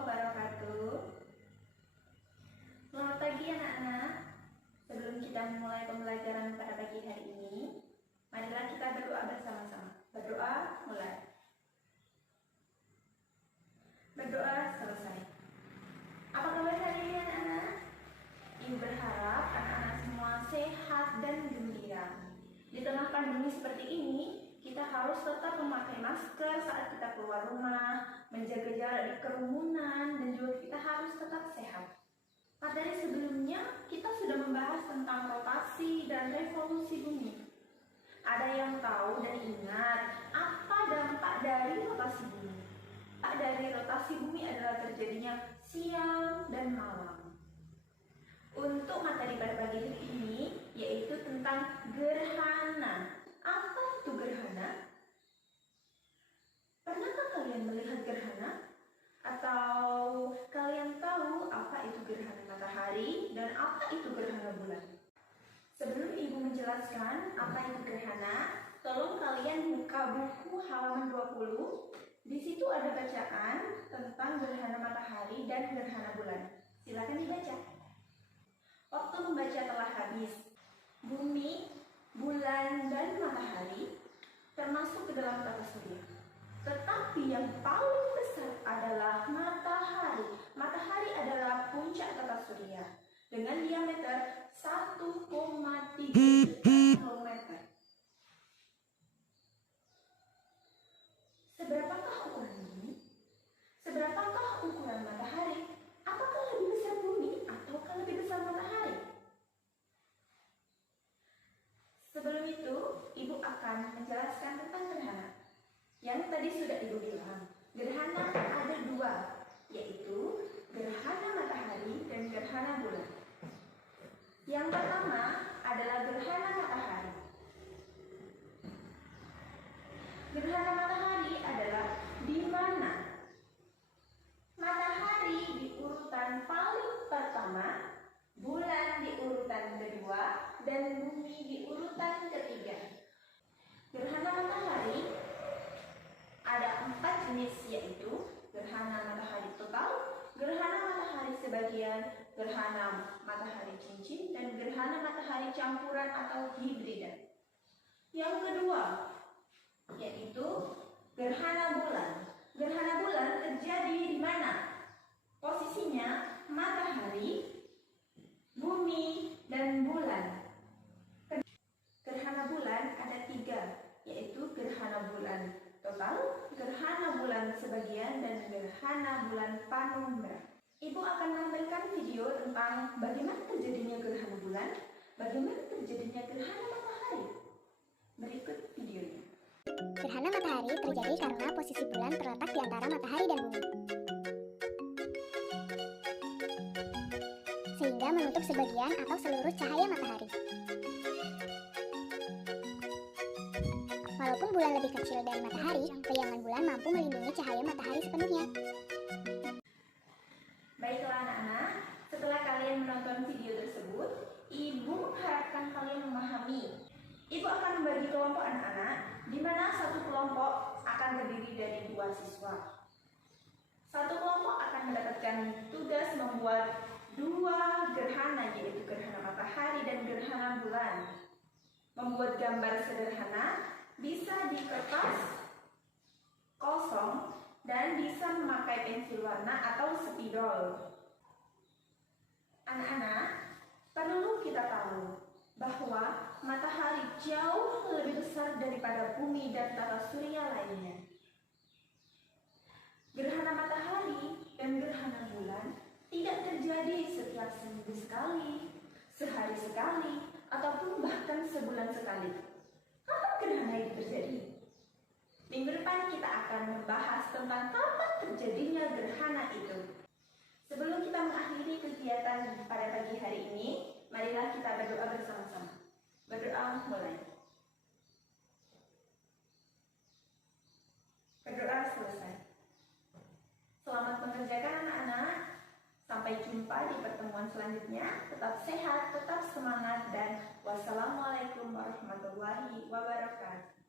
wabarakatuh. Selamat pagi anak-anak. Sebelum kita memulai pembelajaran pada pagi hari ini, marilah kita berdoa bersama-sama. Berdoa mulai. Berdoa selesai. Apa kabar hari ini anak-anak? Ibu berharap anak-anak semua sehat dan gembira. Di tengah pandemi seperti ini, kita harus tetap memakai masker saat kita keluar rumah, menjaga jarak di kerumunan, dan juga kita harus tetap sehat. Materi sebelumnya, kita sudah membahas tentang rotasi dan revolusi bumi. Ada yang tahu dan ingat apa dampak dari rotasi bumi? Dampak dari rotasi bumi adalah terjadinya siang dan malam. Untuk materi pada pagi hari ini, yaitu tentang gerhana. Apa itu gerhana? Pernahkah kalian melihat gerhana? Atau kalian tahu apa itu gerhana matahari dan apa itu gerhana bulan? Sebelum ibu menjelaskan apa itu gerhana, tolong kalian buka buku halaman 20. Di situ ada bacaan tentang gerhana matahari dan gerhana bulan. Silakan dibaca. Waktu membaca telah habis. Bumi, bulan, dan matahari termasuk ke dalam tata surya. Tetapi yang paling besar adalah matahari. Matahari adalah puncak tata surya dengan diameter 1,3 kilometer. Seberapakah ukuran bumi? Seberapakah ukuran matahari? Apakah lebih besar bumi ataukah lebih besar matahari? Sebelum itu, ibu akan menjelaskan tentang gerhana. Yang tadi sudah ibu bilang, gerhana ada dua, yaitu gerhana matahari dan gerhana bulan. Yang pertama adalah gerhana matahari. Gerhana matahari adalah di mana matahari di urutan paling pertama, bulan di urutan kedua, dan bumi di urutan ketiga. Gerhana matahari ada 4 jenis, yaitu gerhana matahari total, gerhana matahari sebagian, gerhana matahari cincin, dan gerhana matahari campuran atau hibrida. Yang kedua, yaitu gerhana bulan. Gerhana bulan terjadi di mana? Posisinya matahari, bumi, dan bulan. Gerhana bulan ada 3, yaitu gerhana bulan total, gerhana bulan sebagian, dan gerhana bulan penumbra. Ibu akan menampilkan video tentang bagaimana terjadinya gerhana bulan, bagaimana terjadinya gerhana matahari. Berikut videonya. Gerhana matahari terjadi karena posisi bulan terletak di antara matahari dan bumi, sehingga menutup sebagian atau seluruh cahaya matahari. Walaupun bulan lebih kecil dari matahari, bayangan bulan mampu melindungi cahaya matahari sepenuhnya. Baiklah anak-anak, setelah kalian menonton video tersebut, ibu mengharapkan kalian memahami. Ibu akan membagi kelompok anak-anak, di mana satu kelompok akan terdiri dari 2 siswa. Satu kelompok akan mendapatkan tugas membuat 2 gerhana, yaitu gerhana matahari dan gerhana bulan. Membuat gambar sederhana bisa di kertas kosong dan bisa memakai pensil warna atau spidol. Anak-anak, perlu kita tahu bahwa matahari jauh lebih besar daripada bumi dan tata surya lainnya. Gerhana matahari dan gerhana bulan tidak terjadi setiap seminggu sekali, sehari sekali, ataupun bahkan sebulan sekali. Kapan gerhana itu terjadi? Minggu depan kita akan membahas tentang kapan terjadinya gerhana itu. Sebelum kita mengakhiri kegiatan pada pagi hari ini, marilah kita berdoa bersama-sama. Berdoa mulai. Berdoa selesai. Selamat mengerjakan anak-anak. Sampai jumpa di pertemuan selanjutnya. Tetap sehat, tetap semangat, dan wassalamualaikum warahmatullahi wabarakatuh.